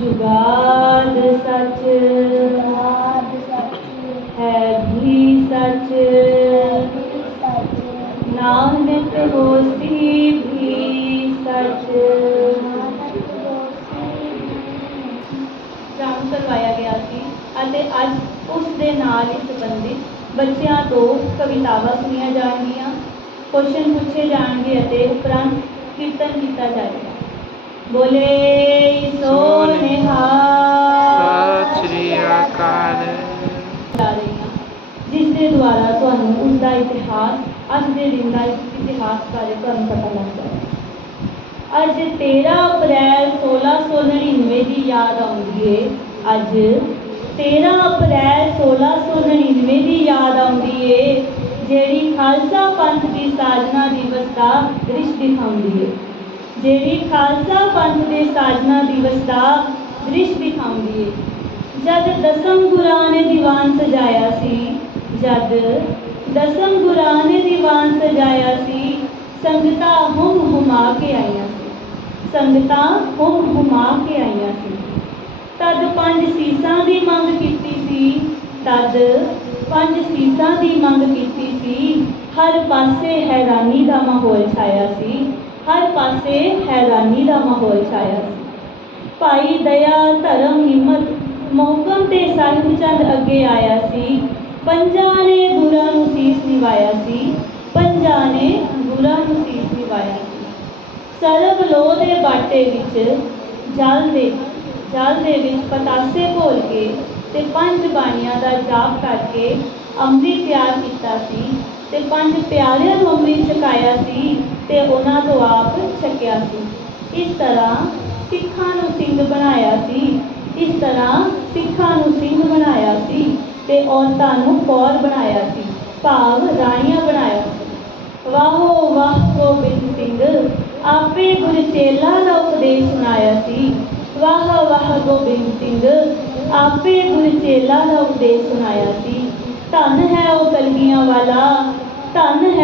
ਜੁਗਾਦ ਸਚ। ਹੈ ਵੀ ਸਚ। ਨਾਨਕ ਹੋਸੀ ਵੀ ਸਚ। ਕੰਮ ਕਰਵਾਇਆ ਗਿਆ ਸੀ ਅਤੇ ਅੱਜ ਉਸ ਦੇ ਨਾਲ ਹੀ ਸੰਬੰਧਿਤ ਬੱਚਿਆਂ ਤੋਂ ਕਵਿਤਾਵਾਂ ਸੁਣੀਆਂ ਜਾਣਗੀਆਂ ਕੁਐਸਚਨ ਪੁੱਛੇ ਜਾਣਗੇ ਅਤੇ ਉਪਰੰਤ ਕੀਰਤਨ ਕੀਤਾ ਜਾਏਗਾ ਬੋਲੇ ਦੇ ਦੁਆਰਾ ਤੁਹਾਨੂੰ ਉਸ ਦਾ ਇਤਿਹਾਸ, ਅੱਜ ਦੇ ਦਿਨ ਦਾ ਇਤਿਹਾਸ ਬਾਰੇ ਤੁਹਾਨੂੰ ਪਤਾ ਲੱਗਦਾ ਹੈ ਅੱਜ 13 ਅਪ੍ਰੈਲ 1699 ਦੀ ਯਾਦ ਆਉਂਦੀ ਏ। ਅੱਜ 13 ਅਪ੍ਰੈਲ 1699 ਦੀ ਯਾਦ ਆਉਂਦੀ ਏ, ਜਿਹੜੀ ਖਾਲਸਾ ਪੰਥ ਦੀ ਸਾਜਨਾ ਦਿਵਸ ਦਾ ਦ੍ਰਿਸ਼ ਦਿਖਾਉਂਦੀ ਏ। ਜਿਹੜੀ ਖਾਲਸਾ ਪੰਥ ਦੇ ਸਾਜਨਾ ਦਿਵਸ ਦਾ ਦ੍ਰਿਸ਼ ਦਿਖਾਉਂਦੀ ਏ। ਜਦ ਦਸਮ ਗੁਰਾਂ ਨੇ ਦੀਵਾਨ ਸਜਾਇਆ ਸੀ ਜਦ ਦਸਮ ਗੁਰਾਂ ਨੇ ਦੀਵਾਨ ਸਜਾਇਆ ਸੀ। ਸੰਗਤਾਂ ਹੁਮ ਹੁਮਾ ਕੇ ਆਈਆਂ ਸੀ। ਸੰਗਤਾਂ ਹੁਮ ਹੁਮਾ ਕੇ ਆਈਆਂ ਸੀ। ਤਦ ਪੰਜ ਸੀਸਾਂ ਦੀ ਮੰਗ ਕੀਤੀ ਸੀ। ਤਦ ਪੰਜ ਸੀਸਾਂ ਦੀ ਮੰਗ ਕੀਤੀ ਸੀ। ਹਰ ਪਾਸੇ ਹੈਰਾਨੀ ਦਾ ਮਾਹੌਲ ਛਾਇਆ ਸੀ। ਹਰ ਪਾਸੇ ਹੈਰਾਨੀ ਦਾ ਮਾਹੌਲ ਛਾਇਆ ਸੀ। ਭਾਈ ਦਇਆ, ਧਰਮ, ਹਿੰਮਤ ਮੋਹਕਮ ਤੇ ਸਾਹਿਬ ਚੰਦ ਅੱਗੇ ਆਇਆ ਸੀ। ਪੰਜਾਂ ਨੇ ਗੁਰਾਂ ਨੂੰ ਸੀਸ ਨਿਵਾਇਆ ਸੀ ਪੰਜਾਂ ਨੇ ਗੁਰਾਂ ਨੂੰ ਸੀਸ ਨਿਵਾਇਆ ਸੀ। ਸਰਬ ਲੋਹ ਦੇ ਬਾਟੇ ਵਿੱਚ ਜਲ ਦੇ ਜਲ ਦੇ ਵਿੱਚ ਪਤਾਸੇ ਘੋਲ ਕੇ ਤੇ ਪੰਜ ਬਾਣੀਆਂ ਦਾ ਜਾਪ ਕਰਕੇ ਅੰਮ੍ਰਿਤ ਤਿਆਰ ਕੀਤਾ ਸੀ ਤੇ ਪੰਜ ਪਿਆਰਿਆਂ ਨੂੰ ਅੰਮ੍ਰਿਤ ਛਕਾਇਆ ਸੀ ਤੇ ਉਹਨਾਂ ਤੋਂ ਆਪ ਛਕਿਆ ਸੀ। ਇਸ ਤਰ੍ਹਾਂ ਸਿੱਖਾਂ ਨੂੰ ਸਿੰਘ ਬਣਾਇਆ ਸੀ, ਇਸ ਤਰ੍ਹਾਂ ਸਿੱਖਾਂ ਨੂੰ ਸਿੰਘ ਬਣਾਇਆ ਸੀ। ਤੇ ਔਰਤਾਂ ਨੂੰ ਕੌਰ ਬਣਾਇਆ ਸੀ, ਭਾਵ ਰਾਣੀਆਂ ਬਣਾਇਆ ਵਾਹੋ, ਵਾਹ, ਗੋਬਿੰਦ ਸਿੰਘ, ਆਪੇ ਗੁਰ ਚੇਲਾ ਦਾ ਉਪਦੇਸ਼ ਸੁਣਾਇਆ ਸੀ। ਵਾਹ ਵਾਹ, ਗੋਬਿੰਦ ਸਿੰਘ, ਆਪੇ ਗੁਰ ਚੇਲਾ ਦਾ ਉਪਦੇਸ਼ ਸੁਣਾਇਆ ਸੀ। ਧੰਨ ਹੈ ਉਹ ਕਲਗੀਆਂ ਵਾਲਾ, ਧੰਨ ਹੈ